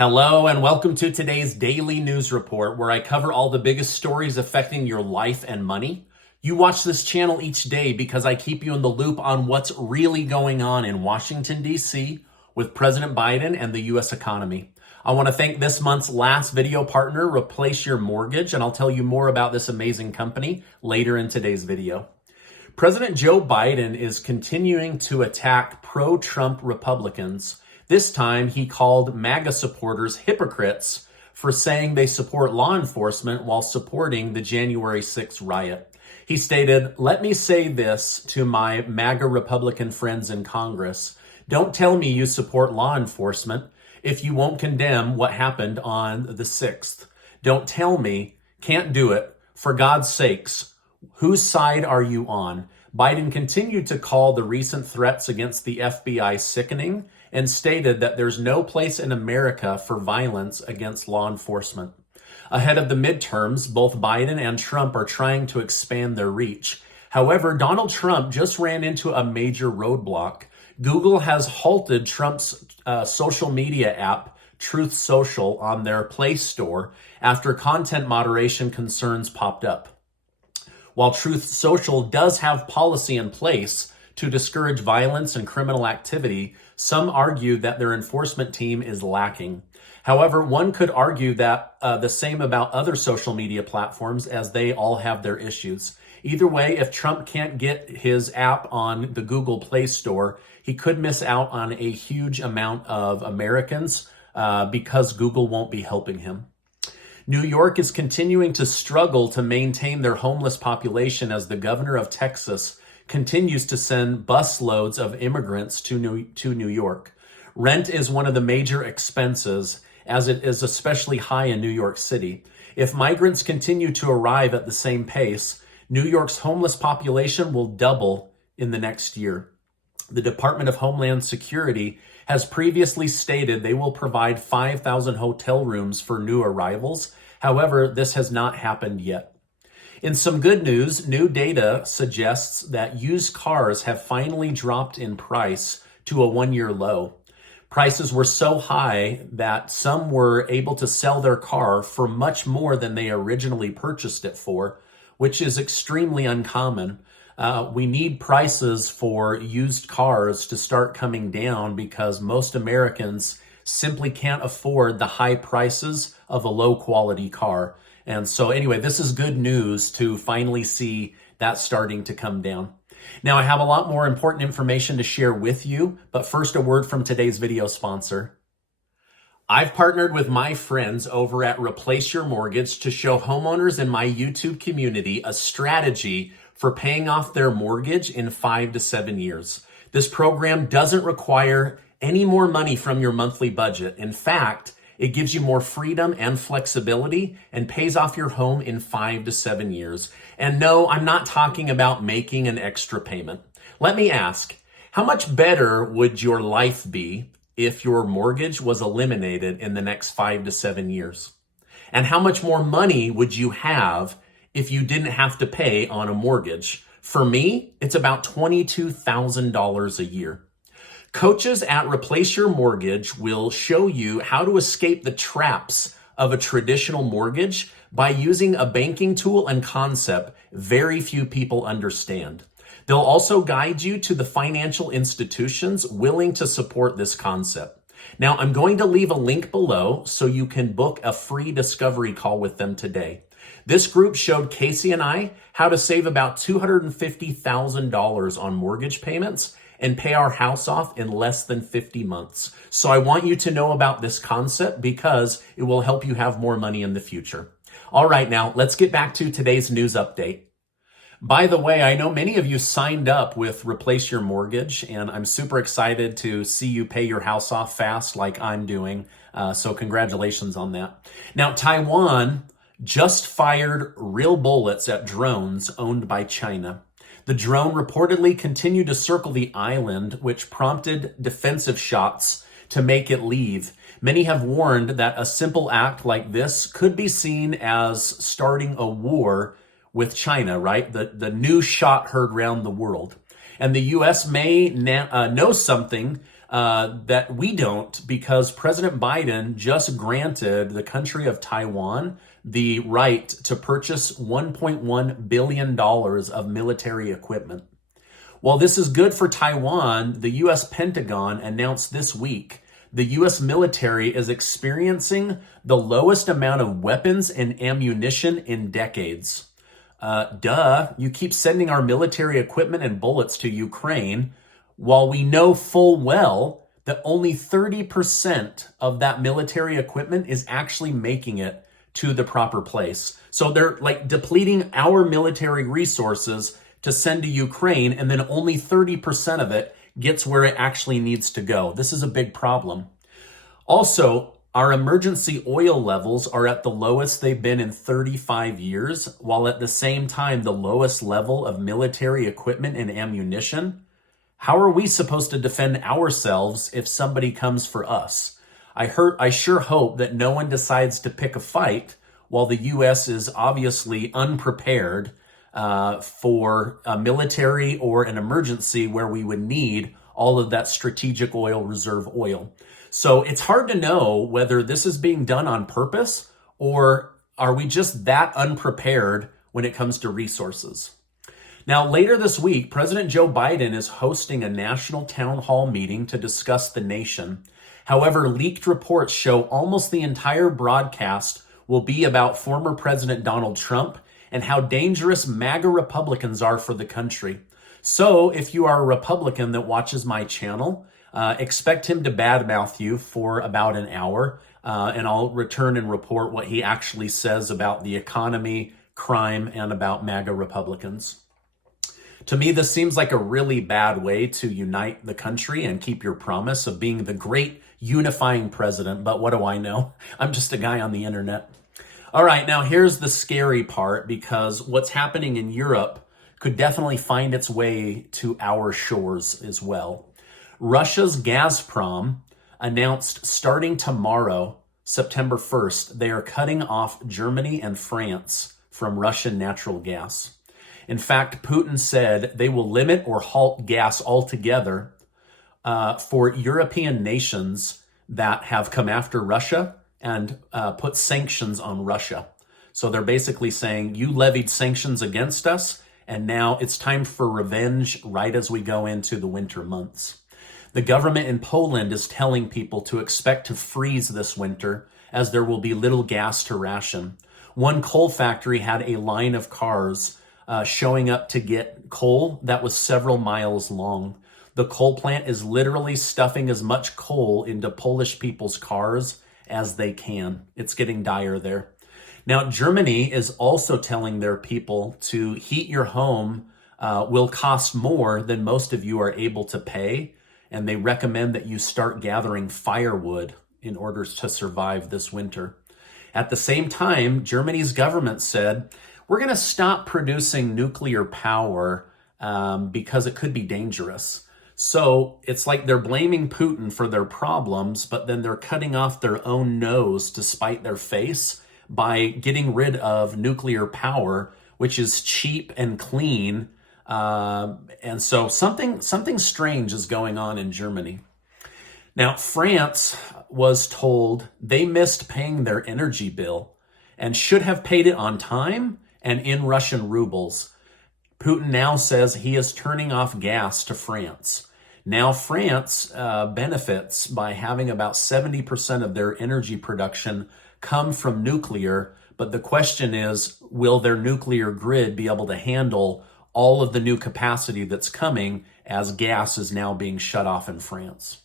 Hello and welcome to today's daily news report where I cover all the biggest stories affecting your life and money. You watch this channel each day because I keep you in the loop on what's really going on in Washington, D.C. with President Biden and the U.S. economy. I want to thank this month's last video partner, Replace Your Mortgage, and I'll tell you more about this amazing company later in today's video. President Joe Biden is continuing to attack pro-Trump Republicans. This time, he called MAGA supporters hypocrites for saying they support law enforcement while supporting the January 6th riot. He stated, "Let me say this to my MAGA Republican friends in Congress. Don't tell me you support law enforcement if you won't condemn what happened on the 6th. Don't tell me, can't do it. For God's sakes, whose side are you on?" Biden continued to call the recent threats against the FBI sickening and stated that there's no place in America for violence against law enforcement. Ahead of the midterms, both Biden and Trump are trying to expand their reach. However, Donald Trump just ran into a major roadblock. Google has halted Trump's social media app, Truth Social, on their Play Store after content moderation concerns popped up. While Truth Social does have policy in place to discourage violence and criminal activity, some argue that their enforcement team is lacking. However, one could argue that the same about other social media platforms, as they all have their issues. Either way, if Trump can't get his app on the Google Play Store, he could miss out on a huge amount of Americans because Google won't be helping him. New York is continuing to struggle to maintain their homeless population as the governor of Texas continues to send busloads of immigrants to New York. Rent is one of the major expenses, as it is especially high in New York City. If migrants continue to arrive at the same pace, New York's homeless population will double in the next year. The Department of Homeland Security has previously stated they will provide 5,000 hotel rooms for new arrivals. However, this has not happened yet. In some good news, new data suggests that used cars have finally dropped in price to a one-year low. Prices were so high that some were able to sell their car for much more than they originally purchased it for, which is extremely uncommon. We need prices for used cars to start coming down because most Americans simply can't afford the high prices of a low quality car. And so anyway, this is good news to finally see that starting to come down. Now, I have a lot more important information to share with you, but first a word from today's video sponsor. I've partnered with my friends over at Replace Your Mortgage to show homeowners in my YouTube community a strategy for paying off their mortgage in 5 to 7 years. This program doesn't require any more money from your monthly budget. In fact, it gives you more freedom and flexibility and pays off your home in 5 to 7 years. And no, I'm not talking about making an extra payment. Let me ask, how much better would your life be if your mortgage was eliminated in the next 5 to 7 years? And how much more money would you have if you didn't have to pay on a mortgage? For me, it's about $22,000 a year. Coaches at Replace Your Mortgage will show you how to escape the traps of a traditional mortgage by using a banking tool and concept very few people understand. They'll also guide you to the financial institutions willing to support this concept. Now, I'm going to leave a link below so you can book a free discovery call with them today. This group showed Casey and I how to save about $250,000 on mortgage payments and pay our house off in less than 50 months. So I want you to know about this concept because it will help you have more money in the future. All right, now let's get back to today's news update. By the way, I know many of you signed up with Replace Your Mortgage, and I'm super excited to see you pay your house off fast like I'm doing. So congratulations on that. Now, Taiwan just fired real bullets at drones owned by China. The drone reportedly continued to circle the island, which prompted defensive shots to make it leave. Many have warned that a simple act like this could be seen as starting a war with China, right? The new shot heard around the world. And the U.S. may know something that we don't, because President Biden just granted the country of Taiwan the right to purchase $1.1 billion of military equipment. While this is good for Taiwan, the U.S. Pentagon announced this week the U.S. military is experiencing the lowest amount of weapons and ammunition in decades. You keep sending our military equipment and bullets to Ukraine, while we know full well that only 30% of that military equipment is actually making it to the proper place. So they're like depleting our military resources to send to Ukraine, and then only 30% of it gets where it actually needs to go. This is a big problem. Also, our emergency oil levels are at the lowest they've been in 35 years, while at the same time, the lowest level of military equipment and ammunition. How are we supposed to defend ourselves if somebody comes for us? I sure hope that no one decides to pick a fight while the U.S. is obviously unprepared for a military or an emergency where we would need all of that strategic oil reserve oil. So it's hard to know whether this is being done on purpose, or are we just that unprepared when it comes to resources? Now, later this week, President Joe Biden is hosting a national town hall meeting to discuss the nation. However, leaked reports show almost the entire broadcast will be about former President Donald Trump and how dangerous MAGA Republicans are for the country. So if you are a Republican that watches my channel, expect him to badmouth you for about an hour, and I'll return and report what he actually says about the economy, crime, and about MAGA Republicans. To me, this seems like a really bad way to unite the country and keep your promise of being the great unifying president. But what do I know? I'm just a guy on the internet. All right, now here's the scary part, because what's happening in Europe could definitely find its way to our shores as well. Russia's Gazprom announced starting tomorrow, September 1st, they are cutting off Germany and France from Russian natural gas. In fact, Putin said they will limit or halt gas altogether for European nations that have come after Russia and put sanctions on Russia. So they're basically saying, you levied sanctions against us, and now it's time for revenge right as we go into the winter months. The government in Poland is telling people to expect to freeze this winter, as there will be little gas to ration. One coal factory had a line of cars showing up to get coal that was several miles long. The coal plant is literally stuffing as much coal into Polish people's cars as they can. It's getting dire there. Now, Germany is also telling their people to heat your home will cost more than most of you are able to pay, and they recommend that you start gathering firewood in order to survive this winter. At the same time, Germany's government said, we're going to stop producing nuclear power because it could be dangerous. So it's like they're blaming Putin for their problems, but then they're cutting off their own nose to spite their face by getting rid of nuclear power, which is cheap and clean. And so something strange is going on in Germany. Now, France was told they missed paying their energy bill and should have paid it on time and in Russian rubles. Putin now says he is turning off gas to France. Now, France benefits by having about 70% of their energy production come from nuclear. But the question is, will their nuclear grid be able to handle all of the new capacity that's coming as gas is now being shut off in France?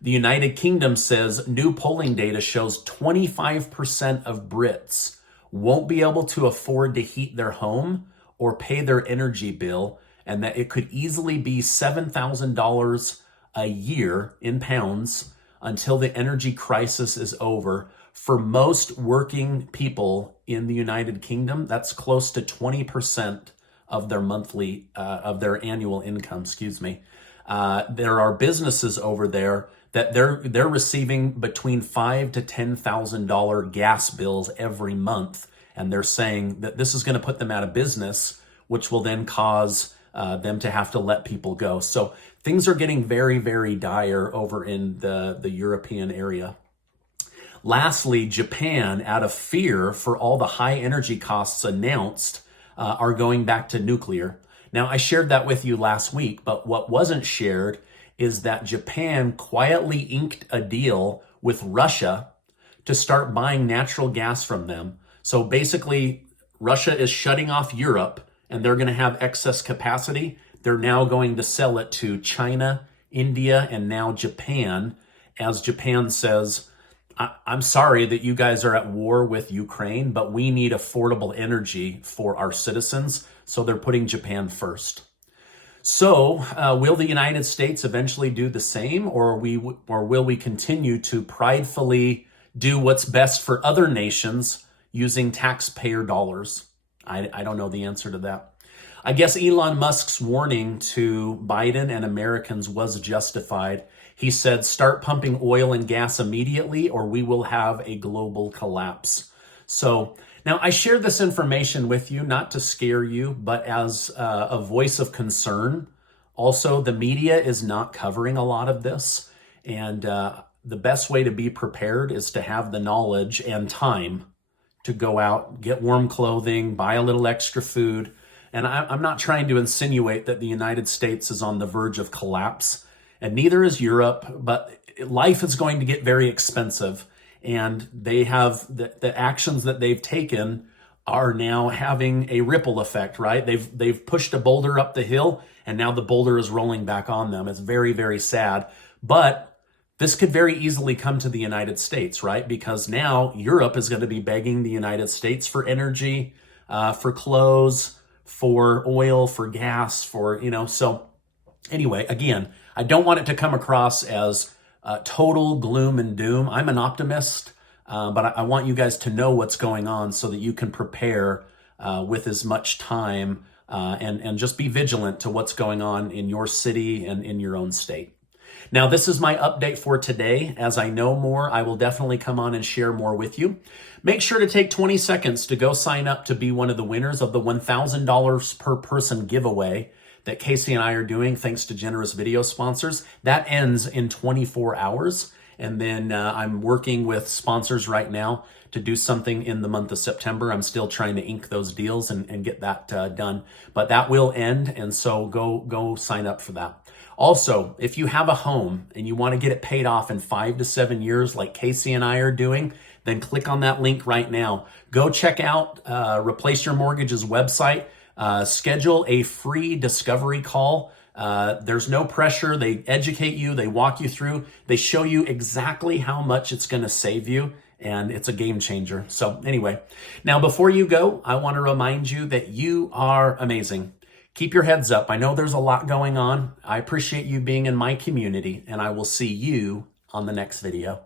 The United Kingdom says new polling data shows 25% of Brits won't be able to afford to heat their home or pay their energy bill, and that it could easily be $7,000 a year in pounds until the energy crisis is over. For most working people in the United Kingdom, that's close to 20% of their of their annual income, There are businesses over there that they're receiving between $5,000 to $10,000 gas bills every month, and they're saying that this is going to put them out of business, which will then cause them to have to let people go. So things are getting very, very dire over in the European area. Lastly, Japan, out of fear for all the high energy costs announced, are going back to nuclear. Now, I shared that with you last week, but what wasn't shared is that Japan quietly inked a deal with Russia to start buying natural gas from them. So basically, Russia is shutting off Europe and they're going to have excess capacity. They're now going to sell it to China, India, and now Japan, as Japan says, I'm sorry that you guys are at war with Ukraine, but we need affordable energy for our citizens. So they're putting Japan first. So will the United States eventually do the same, or will we continue to pridefully do what's best for other nations using taxpayer dollars? I don't know the answer to that. I guess Elon Musk's warning to Biden and Americans was justified. He said, start pumping oil and gas immediately or we will have a global collapse. So now I share this information with you, not to scare you, but as a voice of concern. Also, the media is not covering a lot of this. And the best way to be prepared is to have the knowledge and time to go out, get warm clothing, buy a little extra food. And I'm not trying to insinuate that the United States is on the verge of collapse, and neither is Europe, but life is going to get very expensive. And they have the actions that they've taken are now having a ripple effect, right? They've pushed a boulder up the hill and now the boulder is rolling back on them. It's very, very sad. But this could very easily come to the United States, right? Because now Europe is going to be begging the United States for energy, for clothes, for oil, for gas, for, so anyway, again, I don't want it to come across as total gloom and doom. I'm an optimist, but I want you guys to know what's going on so that you can prepare with as much time and just be vigilant to what's going on in your city and in your own state. Now, this is my update for today. As I know more, I will definitely come on and share more with you. Make sure to take 20 seconds to go sign up to be one of the winners of the $1,000 per person giveaway that Casey and I are doing thanks to generous video sponsors. That ends in 24 hours. And then I'm working with sponsors right now to do something in the month of September. I'm still trying to ink those deals and get that done. But that will end, and so go sign up for that. Also, if you have a home and you want to get it paid off in 5 to 7 years like Casey and I are doing, then click on that link right now. Go check out Replace Your Mortgage's website. Schedule a free discovery call. There's no pressure. They educate you. They walk you through. They show you exactly how much it's going to save you. And it's a game changer. So anyway, now before you go, I want to remind you that you are amazing. Keep your heads up. I know there's a lot going on. I appreciate you being in my community, and I will see you on the next video.